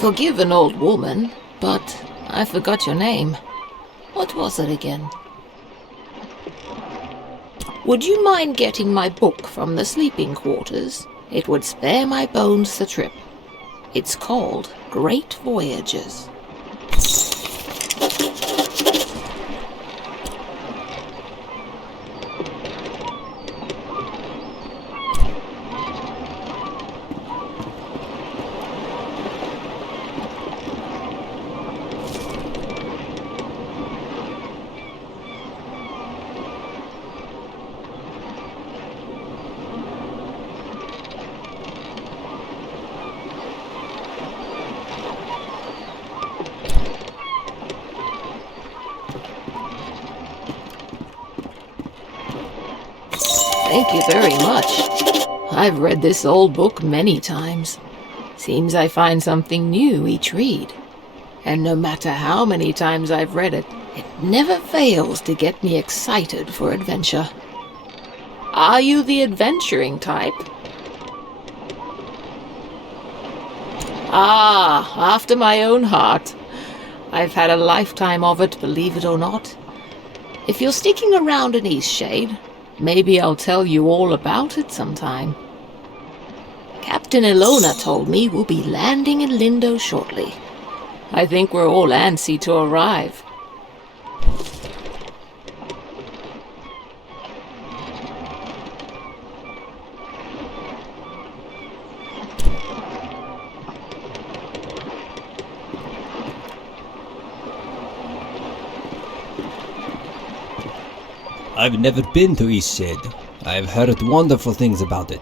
Forgive an old woman, but I forgot your name. What was it again? Would you mind getting my book from the sleeping quarters? It would spare my bones the trip. It's called Great Voyages. Thank you very much. I've read this old book many times. Seems I find something new each read. And no matter how many times I've read it, it never fails to get me excited for adventure. Are you the adventuring type? Ah, after my own heart. I've had a lifetime of it, believe it or not. If you're sticking around in Eastshade, maybe I'll tell you all about it sometime. Captain Ilona told me we'll be landing in Lindo shortly. I think we're all antsy to arrive. I've never been to Eastshade. I've heard wonderful things about it.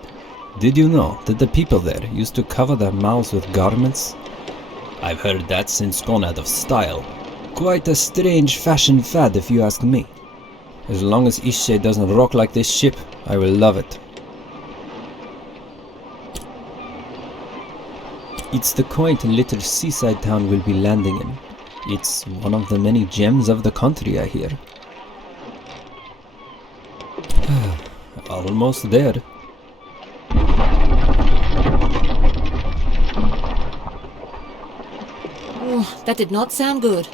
Did you know that the people there used to cover their mouths with garments? I've heard that's since gone out of style. Quite a strange fashion fad if you ask me. As long as Eastshade doesn't rock like this ship, I will love it. It's the quaint little seaside town we'll be landing in. It's one of the many gems of the country, I hear. Almost there. Oh, that did not sound good.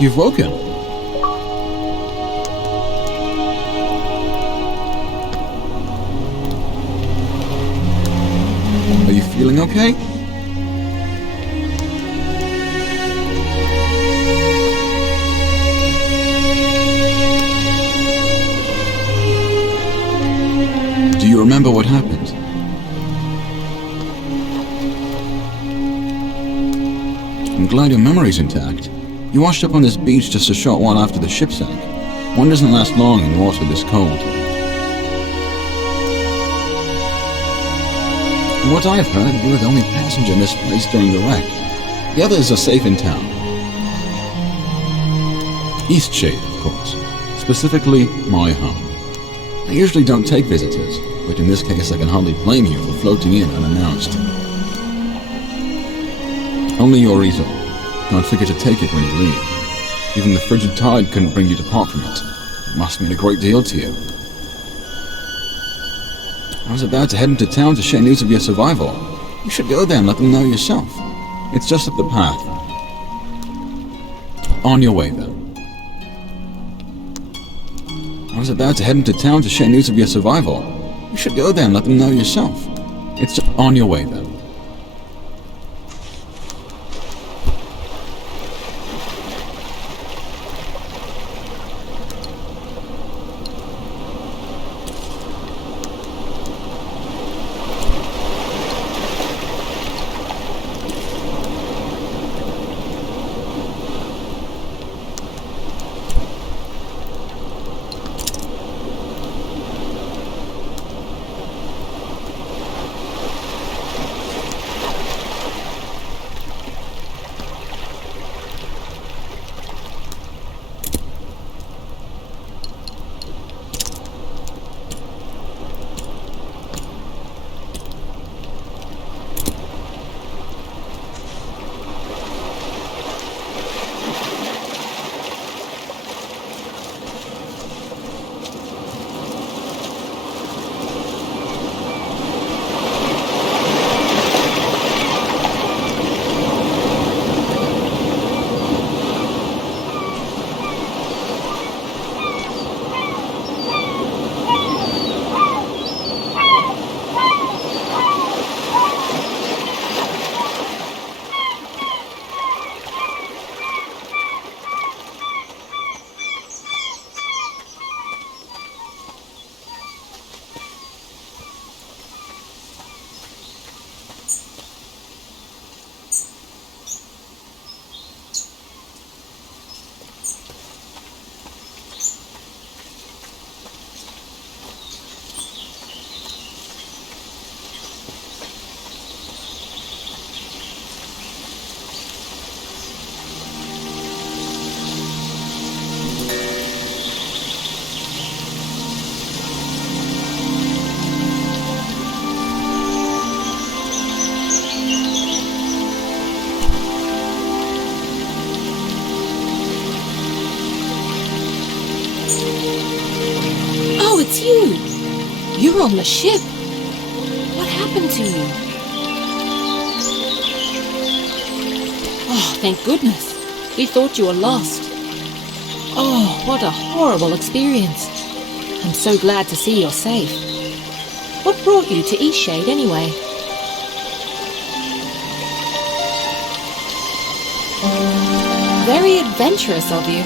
You've woken. Feeling okay? Do you remember what happened? I'm glad your memory's intact. You washed up on this beach just a short while after the ship sank. One doesn't last long in water this cold. From what I've heard, you were the only passenger misplaced during the wreck. The others are safe in town. Eastshade, of course. Specifically, my home. I usually don't take visitors, but in this case I can hardly blame you for floating in unannounced. Only your easel. Don't forget to take it when you leave. Even the frigid tide couldn't bring you to part from it. It must mean a great deal to you. I was about to head into town to share news of your survival. You should go there and let them know yourself. It's just up the path. On your way, then. I was about to head into town to share news of your survival. You should go there and let them know yourself. It's just on your way, then. It's you! You're on the ship! What happened to you? Oh, thank goodness. We thought you were lost. Oh, what a horrible experience. I'm so glad to see you're safe. What brought you to Eastshade anyway? Very adventurous of you.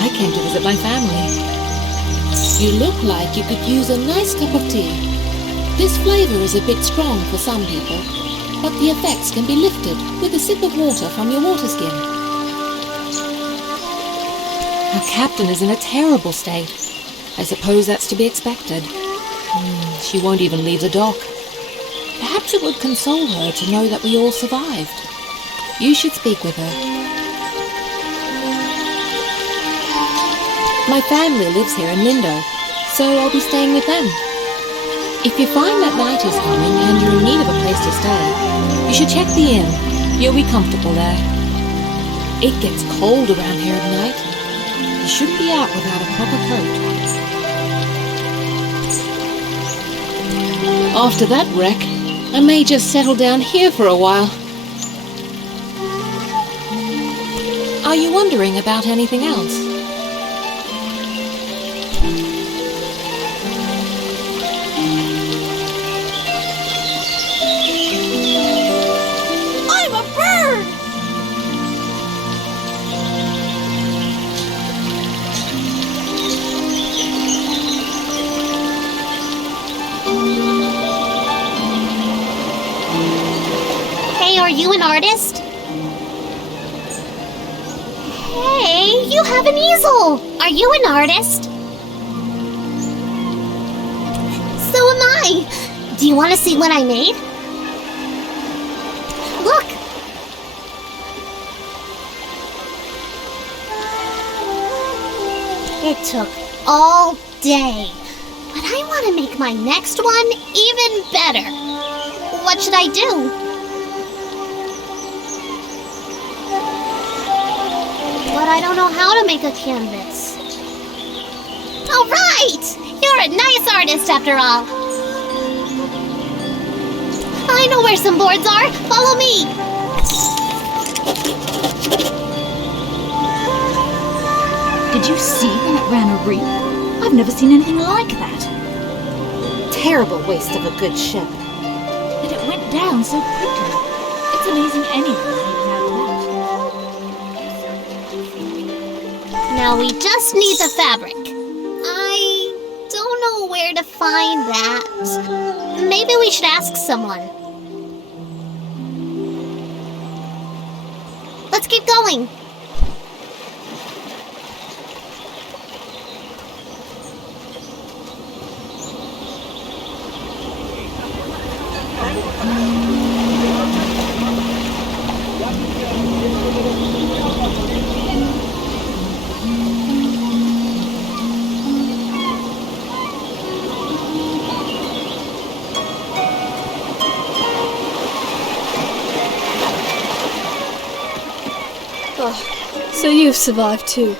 I came to visit my family. You look like you could use a nice cup of tea. This flavor is a bit strong for some people, but the effects can be lifted with a sip of water from your water skin. Our captain is in a terrible state. I suppose that's to be expected. She won't even leave the dock. Perhaps it would console her to know that we all survived. You should speak with her. My family lives here in Lindo, so I'll be staying with them. If you find that night is coming and you're in need of a place to stay, you should check the inn. You'll be comfortable there. It gets cold around here at night. You shouldn't be out without a proper coat. After that wreck, I may just settle down here for a while. Are you wondering about anything else? you an artist? Hey, you have an easel! Are you an artist? So am I! Do you want to see what I made? Look! It took all day, but I want to make my next one even better. What should I do? But I don't know how to make a canvas. All right! You're a nice artist after all. I know where some boards are. Follow me. Did you see that ran a reef? I've never seen anything like that. Terrible waste of a good ship. And it went down so quickly. It's amazing anyone made it out of that. Now we just need the fabric. I don't know where to find that. Maybe we should ask someone. Let's keep going. So you've survived too.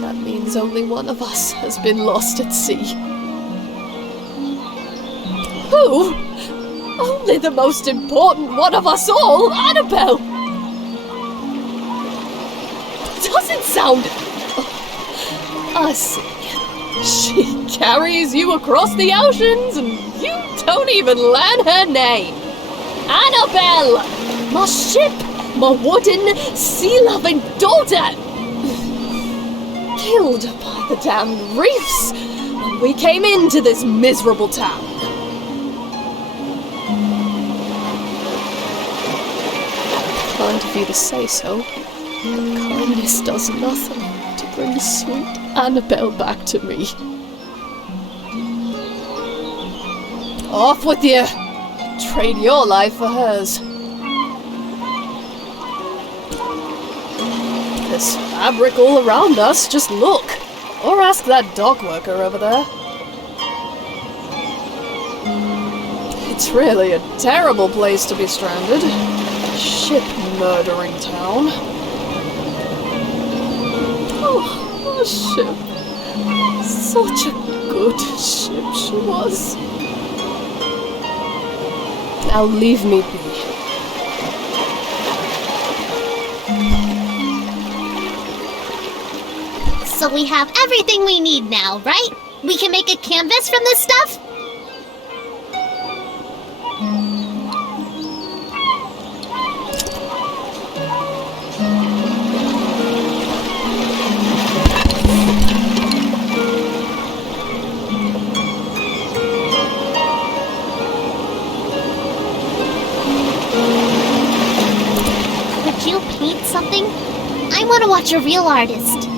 That means only one of us has been lost at sea. Who? Only the most important one of us all, Annabelle! Doesn't sound... I see. She carries you across the oceans and you don't even learn her name. Annabelle! My ship! My wooden, sea-loving daughter! Killed by the damned reefs when we came into this miserable town. Kind of you to say so. Kindness does nothing to bring sweet Annabelle back to me. Off with you! Trade your life for hers. There's fabric all around us, just look. Or ask that dock worker over there. It's really a terrible place to be stranded. Ship murdering town. Oh, our ship. Such a good ship she was. Now leave me be. So we have everything we need now, right? We can make a canvas from this stuff? Could you paint something? I want to watch a real artist.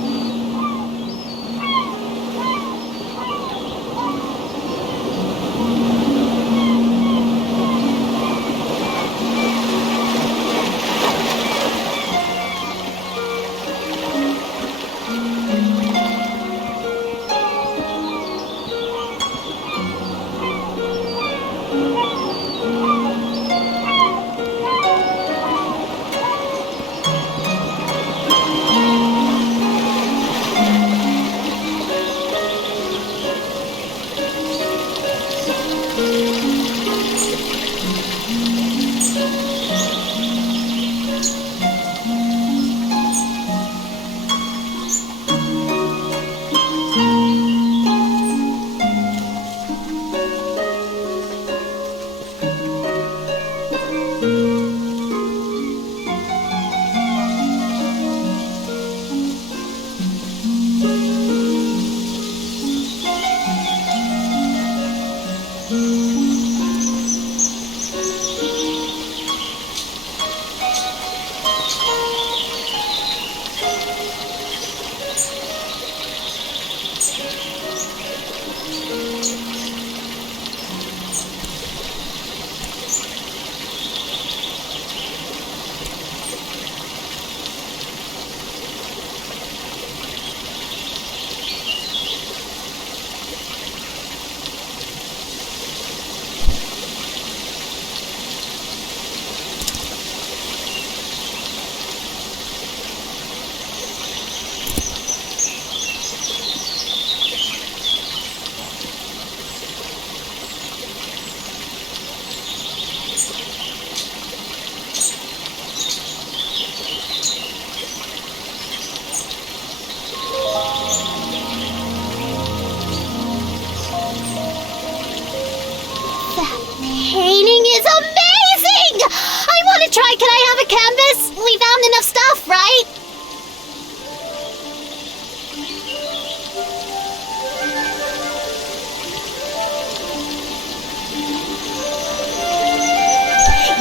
gonna try. Can I have a canvas? We found enough stuff, right?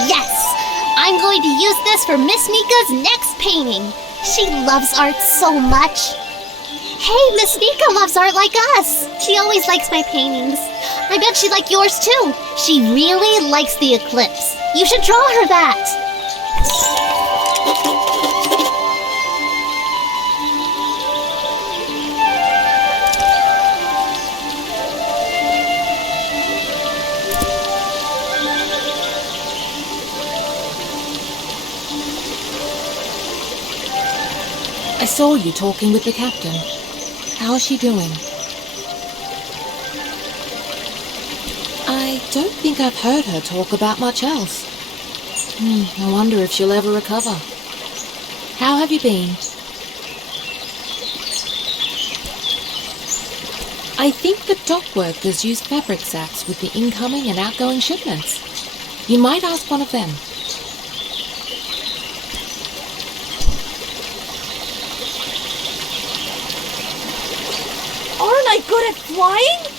Yes! I'm going to use this for Miss Nika's next painting. She loves art so much. Hey, Miss Nika loves art like us. She always likes my paintings. I bet she'd like yours too. She really likes the eclipse. You should draw her that. I saw you talking with the captain. How is she doing? I don't think I've heard her talk about much else. I wonder if she'll ever recover. How have you been? I think the dock workers use fabric sacks with the incoming and outgoing shipments. You might ask one of them. Aren't I good at flying?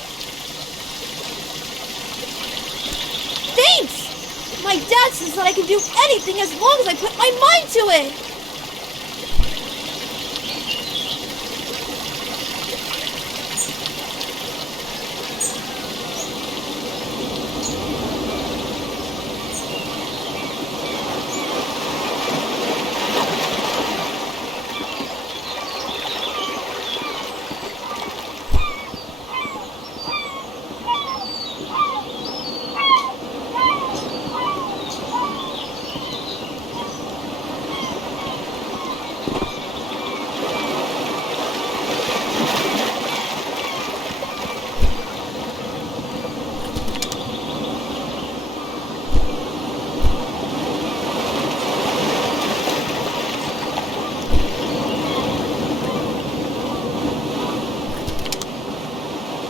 Thanks! My dad says that I can do anything as long as I put my mind to it!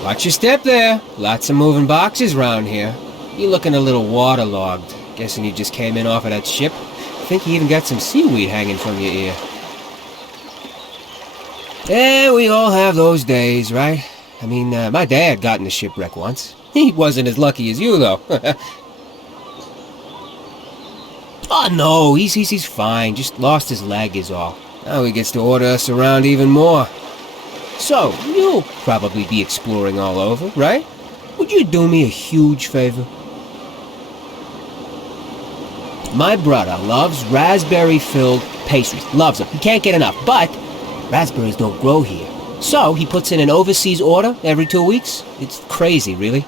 Watch your step there. Lots of moving boxes around here. You looking a little waterlogged. Guessing you just came in off of that ship. Think you even got some seaweed hanging from your ear. Yeah, we all have those days, right? I mean, my dad got in a shipwreck once. He wasn't as lucky as you, though. Oh, no, he's fine. Just lost his leg is all. Now he gets to order us around even more. So, you'll probably be exploring all over, right? Would you do me a huge favor? My brother loves raspberry-filled pastries. Loves them. He can't get enough. But raspberries don't grow here. So he puts in an overseas order every 2 weeks. It's crazy, really.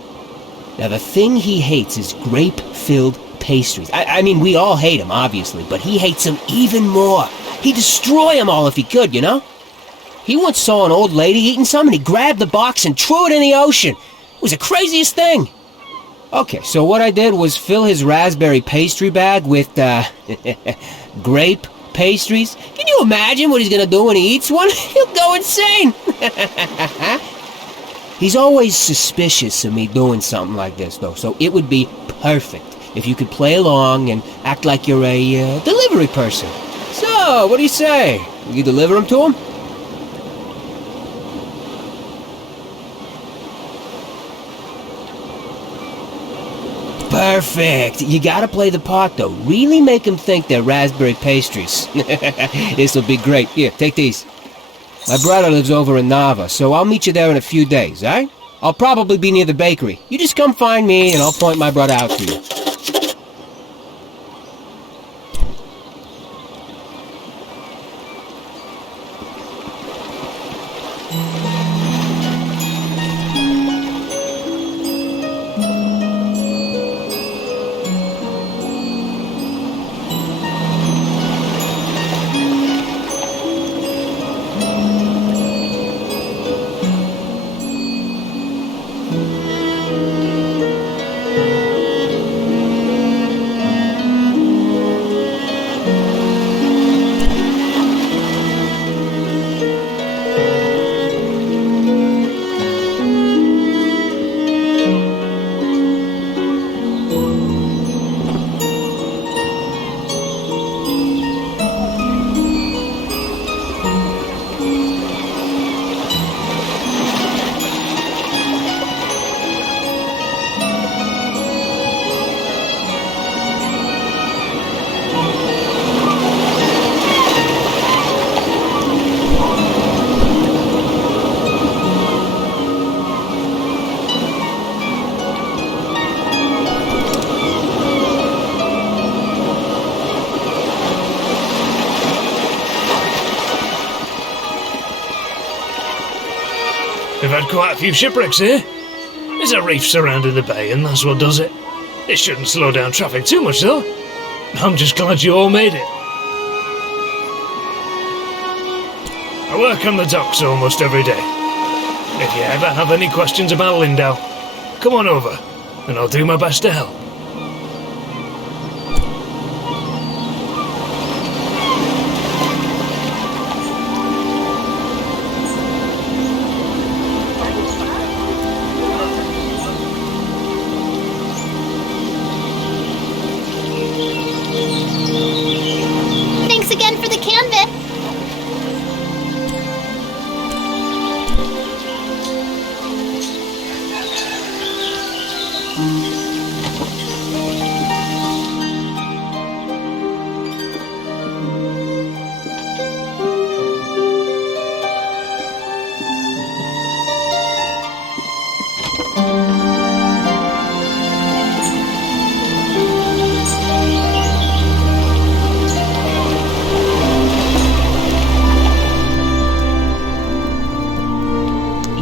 Now, the thing he hates is grape-filled pastries. I mean, we all hate them, obviously, but he hates them even more. He'd destroy them all if he could, you know? He once saw an old lady eating some, and he grabbed the box and threw it in the ocean. It was the craziest thing. Okay, so what I did was fill his raspberry pastry bag with, grape pastries. Can you imagine what he's gonna do when he eats one? He'll go insane. He's always suspicious of me doing something like this, though, so it would be perfect if you could play along and act like you're a, delivery person. So, what do you say? Will you deliver them to him? Perfect! You gotta play the part, though. Really make them think they're raspberry pastries. This'll be great. Here, take these. My brother lives over in Nava, so I'll meet you there in a few days, alright? I'll probably be near the bakery. You just come find me, and I'll point my brother out to you. had quite a few shipwrecks here. There's a reef surrounding the bay, and that's what does it. It shouldn't slow down traffic too much, though. I'm just glad you all made it. I work on the docks almost every day. If you ever have any questions about Lindau, come on over, and I'll do my best to help. Thanks again for the canvas.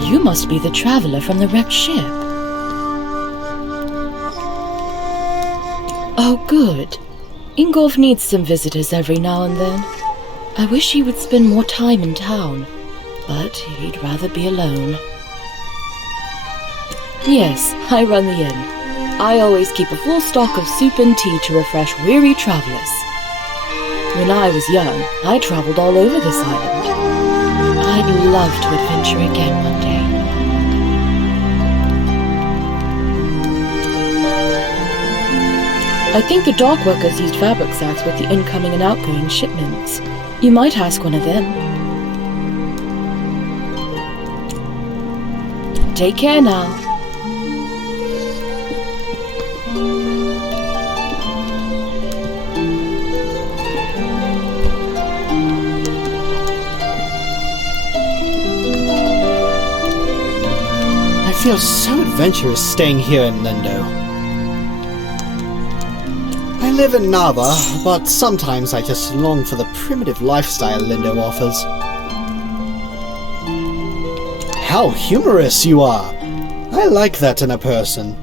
You must be the traveler from the wrecked ship. Oh, good. Ingolf needs some visitors every now and then. I wish he would spend more time in town, but he'd rather be alone. Yes, I run the inn. I always keep a full stock of soup and tea to refresh weary travelers. When I was young, I traveled all over this island. I'd love to adventure again one day. I think the dock workers used fabric sacks with the incoming and outgoing shipments. You might ask one of them. Take care now. I feel so adventurous staying here in Lindo. I live in Nava, but sometimes I just long for the primitive lifestyle Lindo offers. How humorous you are! I like that in a person.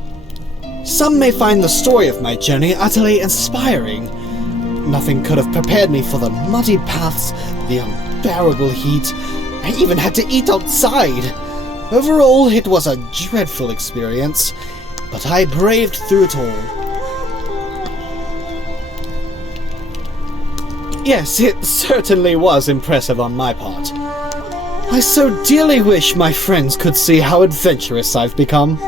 Some may find the story of my journey utterly inspiring. Nothing could have prepared me for the muddy paths, the unbearable heat. I even had to eat outside. Overall, it was a dreadful experience, but I braved through it all. Yes, it certainly was impressive on my part. I so dearly wish my friends could see how adventurous I've become.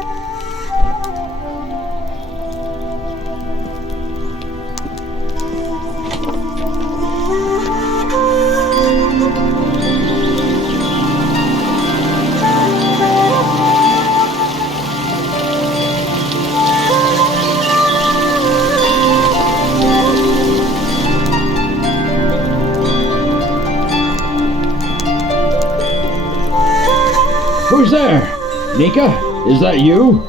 Who's there? Nika, is that you?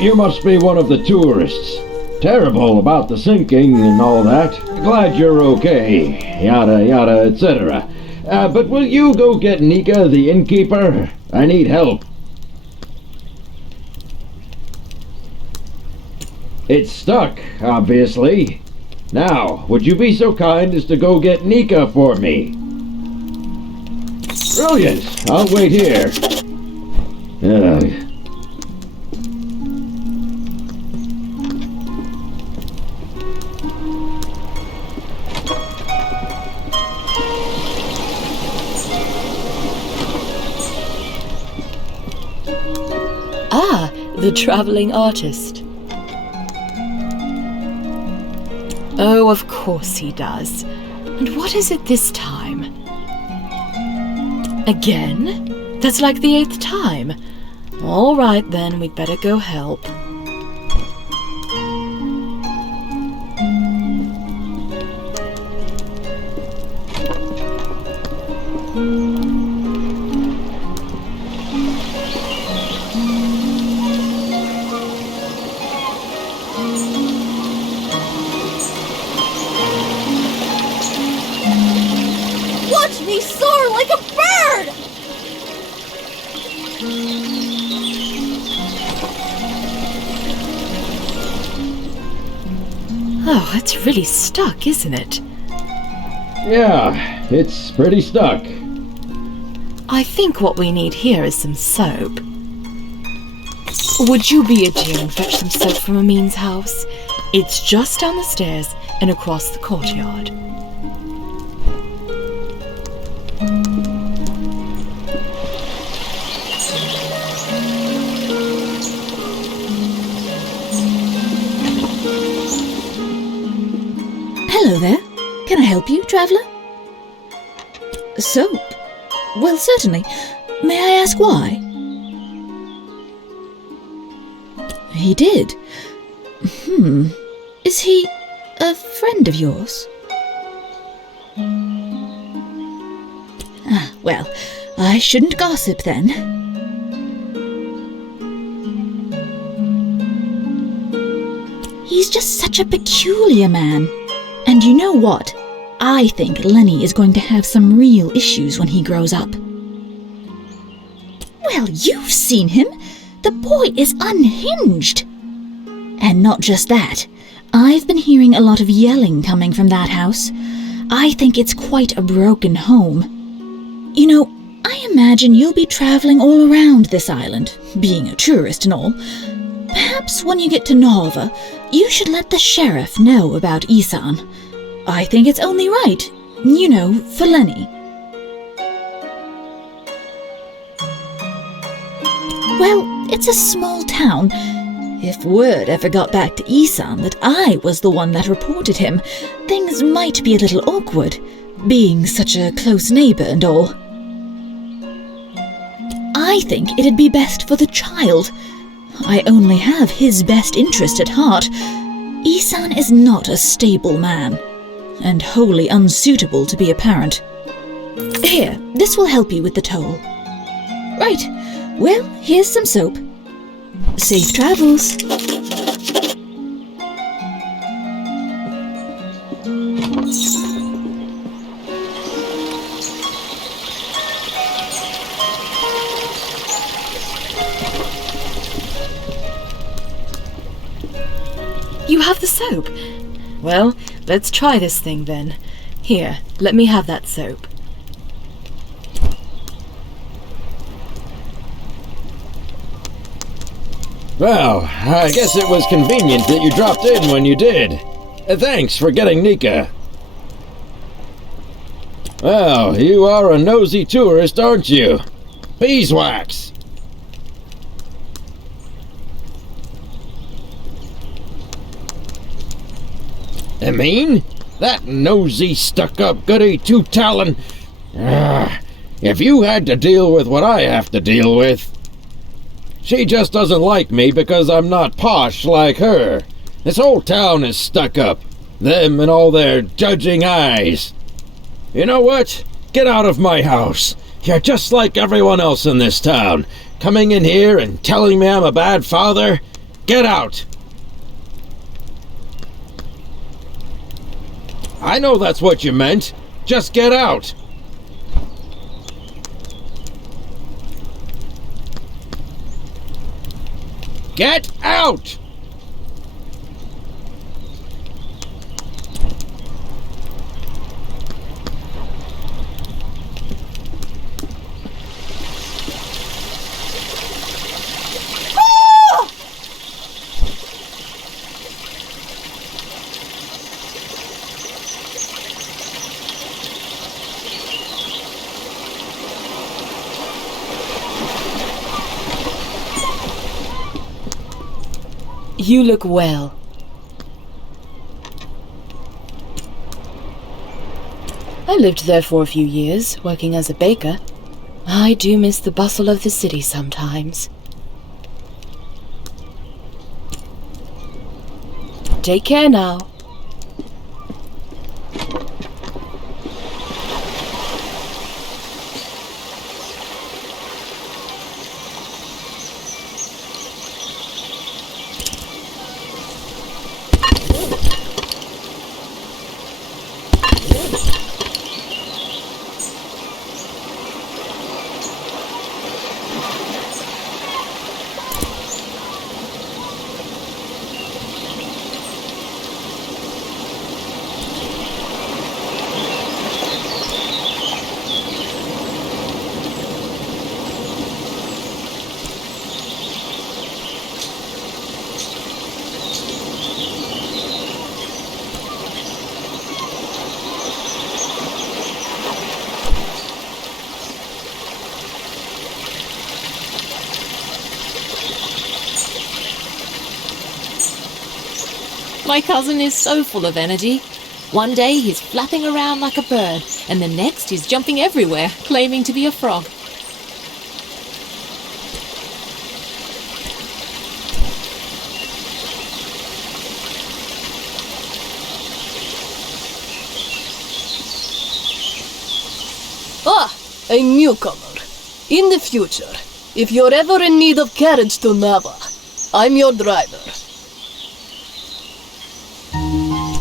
You must be one of the tourists. Terrible about the sinking and all that. Glad you're okay. Yada yada, etc. But will you go get Nika, the innkeeper? I need help. It's stuck, obviously. Now, would you be so kind as to go get Nika for me? Brilliant! I'll wait here. Ah, the traveling artist. Oh, of course he does. And what is it this time? Again? That's like the 8th time. All right then, we'd better go help. Watch me soar like a bird! Oh, it's really stuck, isn't it? Yeah, it's pretty stuck. I think what we need here is some soap. Would you be a dear and fetch some soap from Amin's house? It's just down the stairs and across the courtyard. Hello there. Can I help you, traveller? Soap? Well, certainly. May I ask why? He did. Is he a friend of yours? Ah, well, I shouldn't gossip then. He's just such a peculiar man. And you know what? I think Lenny is going to have some real issues when he grows up. Well, you've seen him. The boy is unhinged. And not just that. I've been hearing a lot of yelling coming from that house. I think it's quite a broken home. You know, I imagine you'll be traveling all around this island, being a tourist and all. Perhaps when you get to Nova, you should let the sheriff know about Isan. I think it's only right, you know, for Lenny. Well, it's a small town. If word ever got back to Isan that I was the one that reported him, things might be a little awkward, being such a close neighbour and all. I think it'd be best for the child. I only have his best interest at heart. Isan is not a stable man, and wholly unsuitable to be a parent. Here, this will help you with the toll. Right, well, here's some soap. Safe travels. You have the soap? Well, let's try this thing then. Here, let me have that soap. Well, I guess it was convenient that you dropped in when you did. Thanks for getting Nika. Well, you are a nosy tourist, aren't you? Beeswax! Amin? That nosy, stuck-up goody two-talon... if you had to deal with what I have to deal with... She just doesn't like me because I'm not posh like her. This whole town is stuck up. Them and all their judging eyes. You know what? Get out of my house. You're just like everyone else in this town. Coming in here and telling me I'm a bad father. Get out. I know that's what you meant. Just get out. Get out! You look well. I lived there for a few years, working as a baker. I do miss the bustle of the city sometimes. Take care now. My cousin is so full of energy. One day he's flapping around like a bird, and the next he's jumping everywhere, claiming to be a frog. Ah, a newcomer. In the future, if you're ever in need of carriage to Nava, I'm your driver.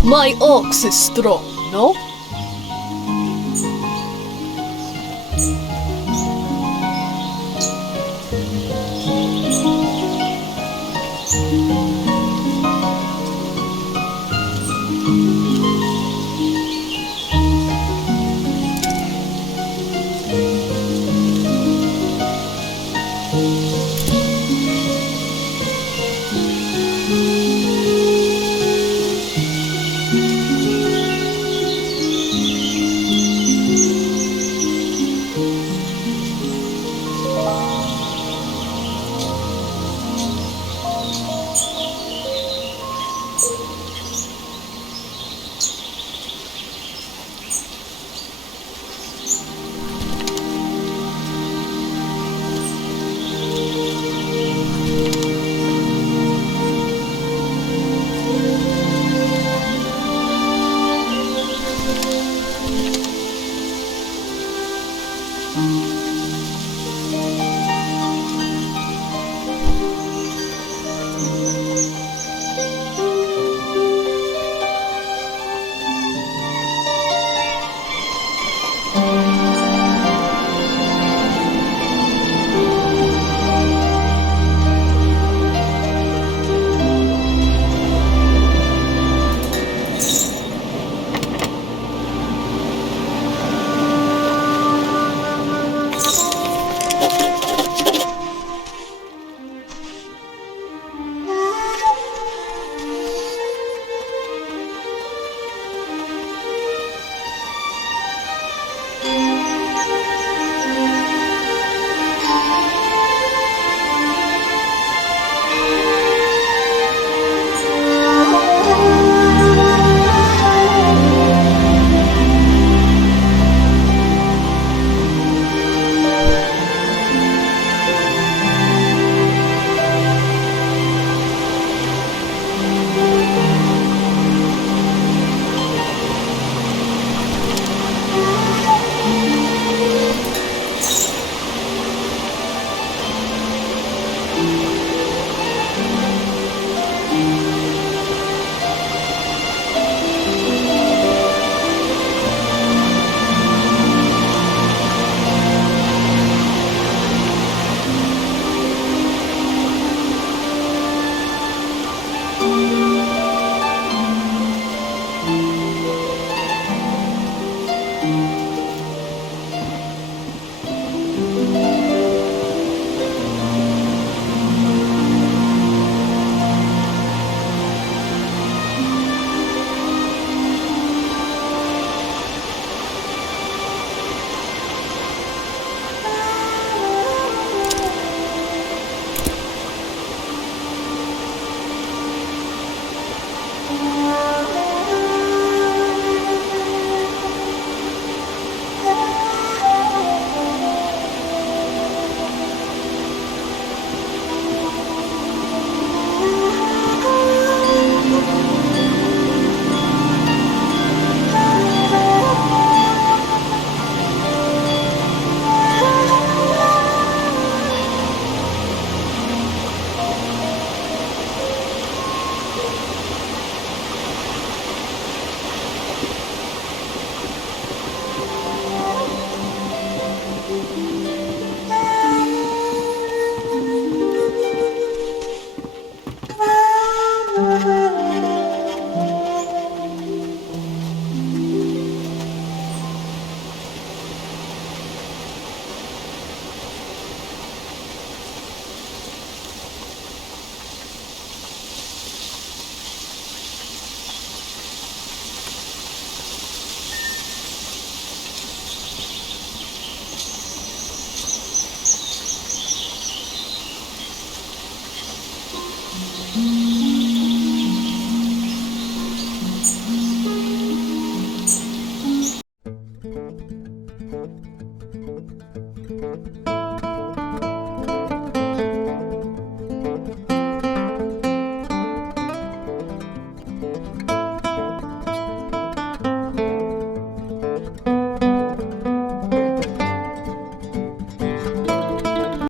My ox is strong, no?